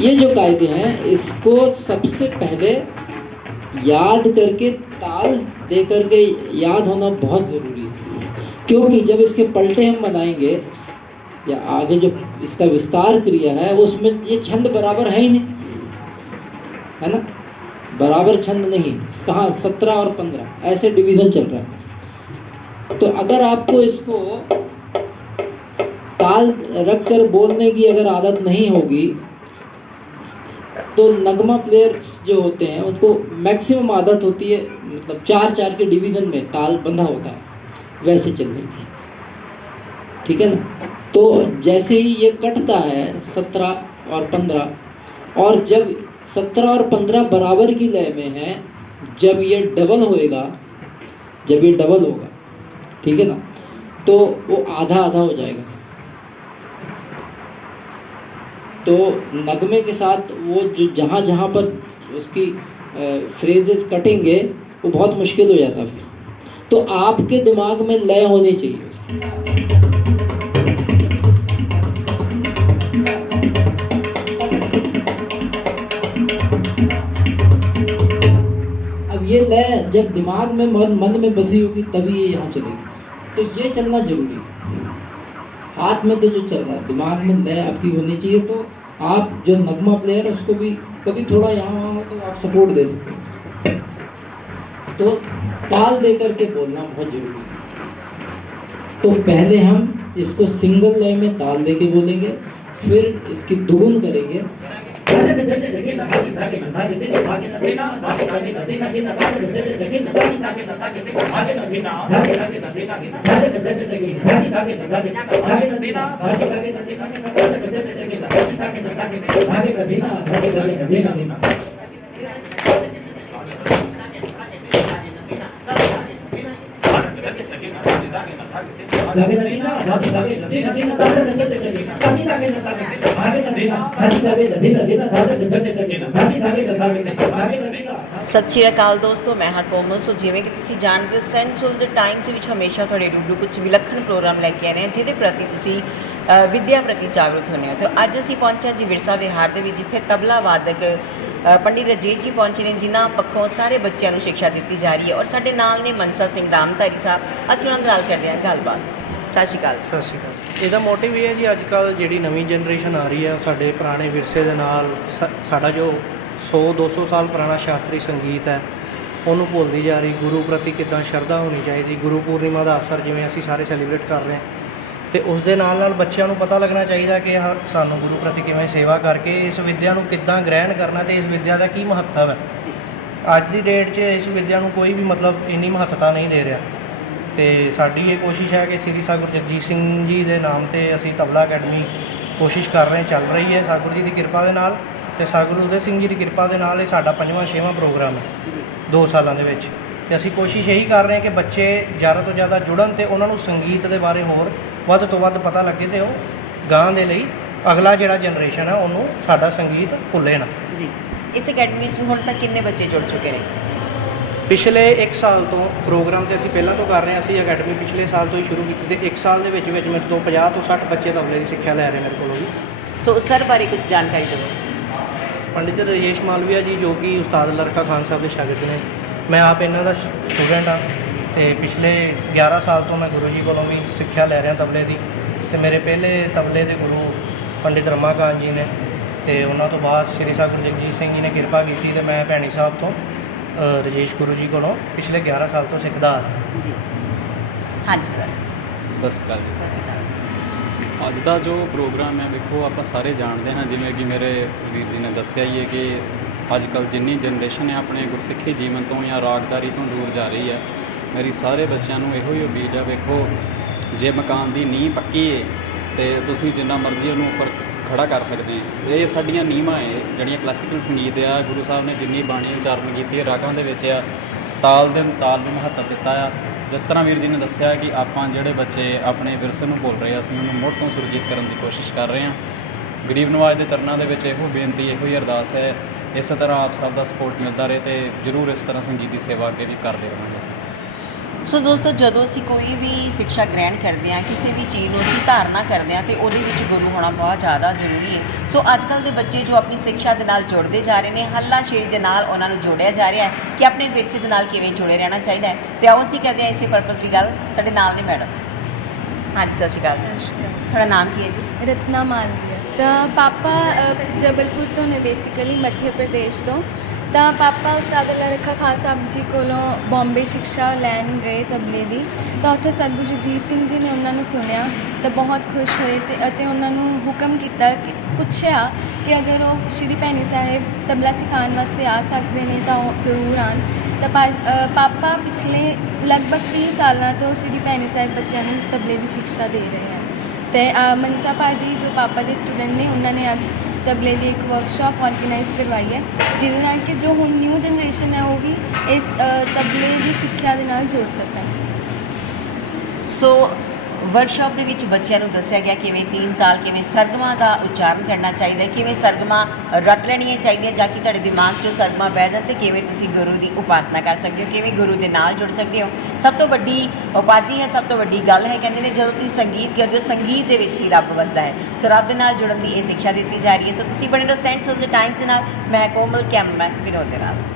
ये जो कायदे हैं इसको सबसे पहले याद करके ताल दे करके याद होना बहुत ज़रूरी है, क्योंकि जब इसके पलटे हम बनाएंगे या आगे जो इसका विस्तार क्रिया है उसमें ये छंद बराबर है ही नहीं, है ना, बराबर छंद नहीं, कहाँ 17 और 15 ऐसे डिवीज़न चल रहा है। तो अगर आपको इसको ताल रख कर बोलने की अगर आदत नहीं होगी तो नगमा प्लेयर्स जो होते हैं उनको मैक्सिमम आदत होती है, मतलब 4-4 के डिवीज़न में ताल बंधा होता है वैसे चलने की, ठीक है ना। तो जैसे ही ये कटता है 17 और 15, और जब 17 और 15 बराबर की लय में है, जब ये डबल होएगा, जब ये डबल होगा, ठीक है ना, तो वो आधा आधा हो जाएगा। तो नगमे के साथ वो जो जहाँ जहाँ पर उसकी फ्रेजेस कटेंगे वो बहुत मुश्किल हो जाता है फिर। तो आपके दिमाग में लय होनी चाहिए उसकी। अब ये लय जब दिमाग में मन में बसी होगी तभी ये यहाँ चलेगी, तो ये चलना जरूरी है। हाथ में तो जो चल रहा है, दिमाग में लय आपकी होनी चाहिए। तो आप जो नगमा प्लेयर है उसको भी कभी थोड़ा यहाँ वहाँ हो तो आप सपोर्ट दे सकते हैं। तो ताल दे करके बोलना बहुत जरूरी है। तो पहले हम इसको सिंगल लय में ताल दे के बोलेंगे, फिर इसकी दुगुन करेंगे। ਸਤਿ ਸ਼੍ਰੀ ਅਕਾਲ ਦੋਸਤੋ, ਮੈਂ ਹਾਂ ਕੋਮਲ। ਸੋ ਜਿਵੇਂ ਕਿ ਤੁਸੀਂ ਜਾਣਦੇ ਹੋ, ਸੈਂਸ ਆਫ ਦ ਟਾਈਮ ਦੇ ਵਿੱਚ ਹਮੇਸ਼ਾ ਤੁਹਾਡੇ ਰੂਬਰੂ ਕੁਝ ਵਿਲੱਖਣ ਪ੍ਰੋਗਰਾਮ ਲੈ ਕੇ ਆਏ ਨੇ ਜਿਹਦੇ ਪ੍ਰਤੀ ਤੁਸੀਂ ਵਿੱਦਿਆ ਪ੍ਰਤੀ ਜਾਗਰੂਕ ਹੁੰਦੇ ਹੋ। ਤੇ ਅੱਜ ਅਸੀਂ ਪਹੁੰਚੇ ਜੀ ਵਿਰਸਾ ਵਿਹਾਰ ਦੇ ਵਿੱਚ, ਜਿੱਥੇ ਤਬਲਾ ਵਾਦਕ ਪੰਡਿਤ ਰਜੇਸ਼ ਜੀ ਪਹੁੰਚੇ ਨੇ, ਜਿਨ੍ਹਾਂ ਪੱਖੋਂ ਸਾਰੇ ਬੱਚਿਆਂ ਨੂੰ ਸਿੱਖਿਆ ਦਿੱਤੀ ਜਾ ਰਹੀ ਹੈ। ਔਰ ਸਾਡੇ ਨਾਲ ਨੇ ਮਨਸਾ ਸਿੰਘ ਰਾਮਧਾਰੀ ਸਾਹਿਬ। ਅਸੀਂ ਉਹਨਾਂ ਦੇ ਨਾਲ ਕਰਦੇ ਹਾਂ ਗੱਲਬਾਤ। ਸਤਿ ਸ਼੍ਰੀ ਅਕਾਲ। ਸਤਿ ਸ਼੍ਰੀ ਅਕਾਲ। ਇਹਦਾ ਮੋਟਿਵ ਇਹ ਹੈ ਜੀ, ਅੱਜ ਕੱਲ੍ਹ ਜਿਹੜੀ ਨਵੀਂ ਜਨਰੇਸ਼ਨ ਆ ਰਹੀ ਹੈ ਸਾਡੇ ਪੁਰਾਣੇ ਵਿਰਸੇ ਦੇ ਨਾਲ ਸਾਡਾ ਜੋ 100-200 ਸਾਲ ਪੁਰਾਣਾ ਸ਼ਾਸਤਰੀ ਸੰਗੀਤ ਹੈ ਉਹਨੂੰ ਭੁੱਲਦੀ ਜਾ ਰਹੀ। ਗੁਰੂ ਪ੍ਰਤੀ ਕਿੱਦਾਂ ਸ਼ਰਧਾ ਹੋਣੀ ਚਾਹੀਦੀ, ਗੁਰੂ ਪੂਰਨਿਮਾ ਦਾ ਅਵਸਰ ਜਿਵੇਂ ਅਸੀਂ ਸਾਰੇ ਸੈਲੀਬ੍ਰੇਟ ਕਰ ਰਹੇ ਹਾਂ, ਅਤੇ ਉਸ ਦੇ ਨਾਲ ਨਾਲ ਬੱਚਿਆਂ ਨੂੰ ਪਤਾ ਲੱਗਣਾ ਚਾਹੀਦਾ ਕਿ ਸਾਨੂੰ ਗੁਰੂ ਪ੍ਰਤੀ ਕਿਵੇਂ ਸੇਵਾ ਕਰਕੇ ਇਸ ਵਿੱਦਿਆ ਨੂੰ ਕਿੱਦਾਂ ਗ੍ਰਹਿਣ ਕਰਨਾ ਅਤੇ ਇਸ ਵਿੱਦਿਆ ਦਾ ਕੀ ਮਹੱਤਵ ਹੈ। ਅੱਜ ਦੀ ਡੇਟ 'ਚ ਇਸ ਵਿੱਦਿਆ ਨੂੰ ਕੋਈ ਵੀ ਮਤਲਬ ਇੰਨੀ ਮਹੱਤਤਾ ਨਹੀਂ ਦੇ ਰਿਹਾ। ਅਤੇ ਸਾਡੀ ਇਹ ਕੋਸ਼ਿਸ਼ ਹੈ ਕਿ ਸ੍ਰੀ ਸਤਿਗੁਰੂ ਜਗਜੀਤ ਸਿੰਘ ਜੀ ਦੇ ਨਾਮ 'ਤੇ ਅਸੀਂ ਤਬਲਾ ਅਕੈਡਮੀ ਕੋਸ਼ਿਸ਼ ਕਰ ਰਹੇ, ਚੱਲ ਰਹੀ ਹੈ ਸਤਿਗੁਰੂ ਜੀ ਦੀ ਕਿਰਪਾ ਦੇ ਨਾਲ, ਅਤੇ ਸਤਿਗੁਰੂ ਉਦੈ ਸਿੰਘ ਜੀ ਦੀ ਕਿਰਪਾ ਦੇ ਨਾਲ ਇਹ ਸਾਡਾ 5ਵਾਂ-6ਵਾਂ ਪ੍ਰੋਗਰਾਮ ਹੈ 2 ਸਾਲਾਂ ਦੇ ਵਿੱਚ। ਅਤੇ ਅਸੀਂ ਕੋਸ਼ਿਸ਼ ਇਹੀ ਕਰ ਰਹੇ ਹਾਂ ਕਿ ਬੱਚੇ ਜ਼ਿਆਦਾ ਤੋਂ ਜ਼ਿਆਦਾ ਜੁੜਨ ਅਤੇ ਉਹਨਾਂ ਨੂੰ ਸੰਗੀਤ ਦੇ ਬਾਰੇ ਹੋਰ ਵੱਧ ਤੋਂ ਵੱਧ ਪਤਾ ਲੱਗੇ, ਅਤੇ ਉਹ ਗਾਂ ਦੇ ਲਈ ਅਗਲਾ ਜਿਹੜਾ ਜਨਰੇਸ਼ਨ ਹੈ ਉਹਨੂੰ ਸਾਡਾ ਸੰਗੀਤ ਭੁੱਲੇ ਨਾ ਜੀ। ਇਸ ਅਕੈਡਮੀ 'ਚ ਹੁਣ ਤੱਕ ਕਿੰਨੇ ਬੱਚੇ ਜੁੜ ਚੁੱਕੇ ਨੇ? ਪਿਛਲੇ 1 ਸਾਲ ਤੋਂ ਪ੍ਰੋਗਰਾਮ ਤੇ ਅਸੀਂ ਪਹਿਲਾਂ ਤੋਂ ਕਰ ਰਹੇ ਹਾਂ। ਅਸੀਂ ਅਕੈਡਮੀ ਪਿਛਲੇ ਸਾਲ ਤੋਂ ਹੀ ਸ਼ੁਰੂ ਕੀਤੀ ਅਤੇ 1 ਸਾਲ ਦੇ ਵਿੱਚ ਮੇਰੇ ਤੋਂ 50 ਤੋਂ 60 ਬੱਚੇ ਤਬਲੇ ਦੀ ਸਿੱਖਿਆ ਲੈ ਰਹੇ ਮੇਰੇ ਕੋਲੋਂ ਵੀ। ਸੋ ਸਰ ਬਾਰੇ ਕੁਝ ਜਾਣਕਾਰੀ ਦਿਓ। ਪੰਡਿਤ ਰਜੇਸ਼ ਮਾਲਵੀਆ ਜੀ, ਜੋ ਕਿ ਉਸਤਾਦ ਲਰਕਾ ਖਾਨ ਸਾਹਿਬ ਦੇ ਸ਼ਾਗਿਰਦ ਨੇ, ਮੈਂ ਆਪ ਇਹਨਾਂ ਦਾ ਸਟੂਡੈਂਟ ਹਾਂ, ਅਤੇ ਪਿਛਲੇ 11 ਸਾਲ ਤੋਂ ਮੈਂ ਗੁਰੂ ਜੀ ਕੋਲੋਂ ਵੀ ਸਿੱਖਿਆ ਲੈ ਰਿਹਾ ਤਬਲੇ ਦੀ। ਅਤੇ ਮੇਰੇ ਪਹਿਲੇ ਤਬਲੇ ਦੇ ਗੁਰੂ ਪੰਡਿਤ ਰਮਾਕਾਂਤ ਜੀ ਨੇ, ਅਤੇ ਉਹਨਾਂ ਤੋਂ ਬਾਅਦ ਸ੍ਰੀ ਸਤਿਗੁਰੂ ਜਗਜੀਤ ਸਿੰਘ ਜੀ ਨੇ ਕਿਰਪਾ ਕੀਤੀ, ਅਤੇ ਮੈਂ ਭੈਣੀ ਸਾਹਿਬ ਤੋਂ ਰਜੇਸ਼ ਗੁਰੂ ਜੀ ਕੋਲੋਂ ਪਿਛਲੇ 11 ਸਾਲ ਤੋਂ ਸਿੱਖਦਾ ਆ ਰਿਹਾ। ਜੀ ਹਾਂਜੀ ਸਰ। ਸਤਿ ਸ਼੍ਰੀ ਅਕਾਲ ਜੀ। ਸਤਿ ਸ਼੍ਰੀ ਅਕਾਲ। ਅੱਜ ਦਾ ਜੋ ਪ੍ਰੋਗਰਾਮ ਹੈ ਵੇਖੋ ਆਪਾਂ ਸਾਰੇ ਜਾਣਦੇ ਹਾਂ, ਜਿਵੇਂ ਕਿ ਮੇਰੇ ਵੀਰ ਜੀ ਨੇ ਦੱਸਿਆ ਹੀ ਹੈ ਕਿ ਅੱਜ ਕੱਲ੍ਹ ਜਿੰਨੀ ਜਨਰੇਸ਼ਨ ਹੈ ਆਪਣੇ ਗੁਰਸਿੱਖੀ ਜੀਵਨ ਤੋਂ ਜਾਂ ਰਾਗਦਾਰੀ ਤੋਂ ਦੂਰ ਜਾ ਰਹੀ ਹੈ। ਮੇਰੀ ਸਾਰੇ ਬੱਚਿਆਂ ਨੂੰ ਇਹੋ ਹੀ ਉਮੀਦ ਹੈ, ਵੇਖੋ ਜੇ ਮਕਾਨ ਦੀ ਨੀਂਹ ਪੱਕੀ ਹੈ ਤੇ ਤੁਸੀਂ ਜਿੰਨਾ ਮਰਜ਼ੀ ਉਹਨੂੰ ਉੱਪਰ ਖੜਾ ਕਰ ਸਕਦੇ ਹੋ। ਇਹ ਸਾਡੀਆਂ ਨੀਹਾਂ ਹੈ ਜਿਹੜੀਆਂ ਕਲਾਸੀਕਲ ਸੰਗੀਤ ਆ, ਗੁਰੂ ਸਾਹਿਬ ਨੇ ਜਿੰਨੀ ਬਾਣੀ ਉਚਾਰਨ ਕੀਤੀ ਹੈ ਰਾਗਾਂ ਦੇ ਵਿੱਚ ਆ, ਤਾਲ ਨੂੰ ਮਹੱਤਵ ਦਿੱਤਾ ਆ। ਜਿਸ ਤਰ੍ਹਾਂ ਵੀਰ ਜੀ ਨੇ ਦੱਸਿਆ ਕਿ ਆਪਾਂ ਜਿਹੜੇ ਬੱਚੇ ਆਪਣੇ ਵਿਰਸੇ ਨੂੰ ਭੁੱਲ ਰਹੇ ਆ, ਅਸੀਂ ਉਹਨੂੰ ਮੁੜ ਤੋਂ ਸੁਰਜੀਤ ਕਰਨ ਦੀ ਕੋਸ਼ਿਸ਼ ਕਰ ਰਹੇ ਹਾਂ। ਗਰੀਬ ਨਵਾਜ਼ ਦੇ ਚਰਨਾਂ ਦੇ ਵਿੱਚ ਇਹੋ ਬੇਨਤੀ, ਇਹੋ ਹੀ ਅਰਦਾਸ ਹੈ, ਇਸੇ ਤਰ੍ਹਾਂ ਆਪ ਸਭ ਦਾ ਸਪੋਰਟ ਮਿਲਦਾ ਰਹੇ ਤੇ ਜ਼ਰੂਰ ਇਸ ਤਰ੍ਹਾਂ ਸੰਗੀਤ ਦੀ ਸੇਵਾ ਅੱਗੇ ਵੀ ਕਰਦੇ ਰਹਾਂਗੇ। ਸੋ ਦੋਸਤੋ, ਜਦੋਂ ਅਸੀਂ ਕੋਈ ਵੀ ਸਿੱਖਿਆ ਗ੍ਰਹਿਣ ਕਰਦੇ ਹਾਂ, ਕਿਸੇ ਵੀ ਚੀਜ਼ ਨੂੰ ਅਸੀਂ ਧਾਰਨਾ ਕਰਦੇ ਹਾਂ, ਤੇ ਉਹਦੇ ਵਿੱਚ ਗੁਰੂ ਹੋਣਾ ਬਹੁਤ ਜ਼ਿਆਦਾ ਜ਼ਰੂਰੀ ਹੈ। ਸੋ ਅੱਜ ਕੱਲ੍ਹ ਦੇ ਬੱਚੇ ਜੋ ਆਪਣੀ ਸਿੱਖਿਆ ਦੇ ਨਾਲ ਜੁੜਦੇ ਜਾ ਰਹੇ ਨੇ, ਹੱਲਾਸ਼ੇਰੀ ਦੇ ਨਾਲ ਉਹਨਾਂ ਨੂੰ ਜੋੜਿਆ ਜਾ ਰਿਹਾ ਹੈ ਕਿ ਆਪਣੇ ਵਿਰਸੇ ਦੇ ਨਾਲ ਕਿਵੇਂ ਜੁੜੇ ਰਹਿਣਾ ਚਾਹੀਦਾ ਹੈ। ਤੇ ਆਓ ਅਸੀਂ ਕਰਦੇ ਹਾਂ ਇਸੇ ਪਰਪਸ ਦੀ ਗੱਲ। ਸਾਡੇ ਨਾਲ ਨੇ ਮੈਡਮ। ਹਾਂਜੀ, ਸਤਿ ਸ਼੍ਰੀ ਅਕਾਲ। ਤੁਹਾਡਾ ਨਾਮ ਕੀ ਹੈ ਜੀ? रत्ना मालवीय। तो पापा जबलपुर तो ने बेसिकली मध्य प्रदेश तो पापा उस्ताद अल्लाह रखा खास साहब जी कोलों बॉम्बे शिक्षा लैन गए तबले दी। तो उत्थे सतगुरु जगजीत सिंह जी ने उन्होंने सुनिया तो बहुत खुश होए ते उन्होंने हुक्म किया कि पुछया कि अगर वो श्री भैनी साहिब तबला सिखाने वास्ते आ सकते हैं तो जरूर आन। तो पापा पिछले लगभग 30 साल तो श्री भैनी साहिब बच्चों को तबले की शिक्षा दे रहे हैं। तो मनसा भाजी जो पापा के स्टूडेंट ने उन्होंने अज तबले की एक वर्कशॉप ऑर्गेनाइज करवाई है, जिहदे नाल कि जो हुण न्यू जनरेशन है वो भी इस तबले की सिक्ख्या दे नाल जुड़ सकन। ਸੋ ਵਰਕਸ਼ਾਪ ਦੇ ਵਿੱਚ ਬੱਚਿਆਂ ਨੂੰ ਦੱਸਿਆ ਗਿਆ ਕਿਵੇਂ ਤੀਨ ਤਾਲ, ਕਿਵੇਂ ਸਰਗਮਾਂ ਦਾ ਉਚਾਰਨ ਕਰਨਾ ਚਾਹੀਦਾ, ਕਿਵੇਂ ਸਰਗਮਾਂ ਰੱਟ ਲੈਣੀਆਂ ਚਾਹੀਦੀਆਂ ਜਾਂ ਕਿ ਤੁਹਾਡੇ ਦਿਮਾਗ 'ਚੋਂ ਸਰਗਮਾਂ ਬਹਿ ਜਾਣ, ਅਤੇ ਕਿਵੇਂ ਤੁਸੀਂ ਗੁਰੂ ਦੀ ਉਪਾਸਨਾ ਕਰ ਸਕਦੇ ਹੋ, ਕਿਵੇਂ ਗੁਰੂ ਦੇ ਨਾਲ ਜੁੜ ਸਕਦੇ ਹੋ। ਸਭ ਤੋਂ ਵੱਡੀ ਉਪਾਧੀ ਹੈ, ਸਭ ਤੋਂ ਵੱਡੀ ਗੱਲ ਹੈ, ਕਹਿੰਦੇ ਨੇ ਜਦੋਂ ਤੁਸੀਂ ਸੰਗੀਤ ਕਰਦੇ ਹੋ, ਸੰਗੀਤ ਦੇ ਵਿੱਚ ਹੀ ਰੱਬ ਵਸਦਾ ਹੈ। ਸੋ ਰੱਬ ਦੇ ਨਾਲ ਜੁੜਨ ਦੀ ਇਹ ਸਿੱਖਿਆ ਦਿੱਤੀ ਜਾ ਰਹੀ ਹੈ। ਸੋ ਤੁਸੀਂ ਬਣੇ ਰਹੋ ਸੈਂਟ ਸੋਲ ਦੇ ਟਾਈਮਸ ਦੇ ਨਾਲ। ਮੈਂ ਕੋਮਲ, ਕੈਮਰਾਮੈਨ ਵਿਨੋਦ ਦੇ ਨਾਲ।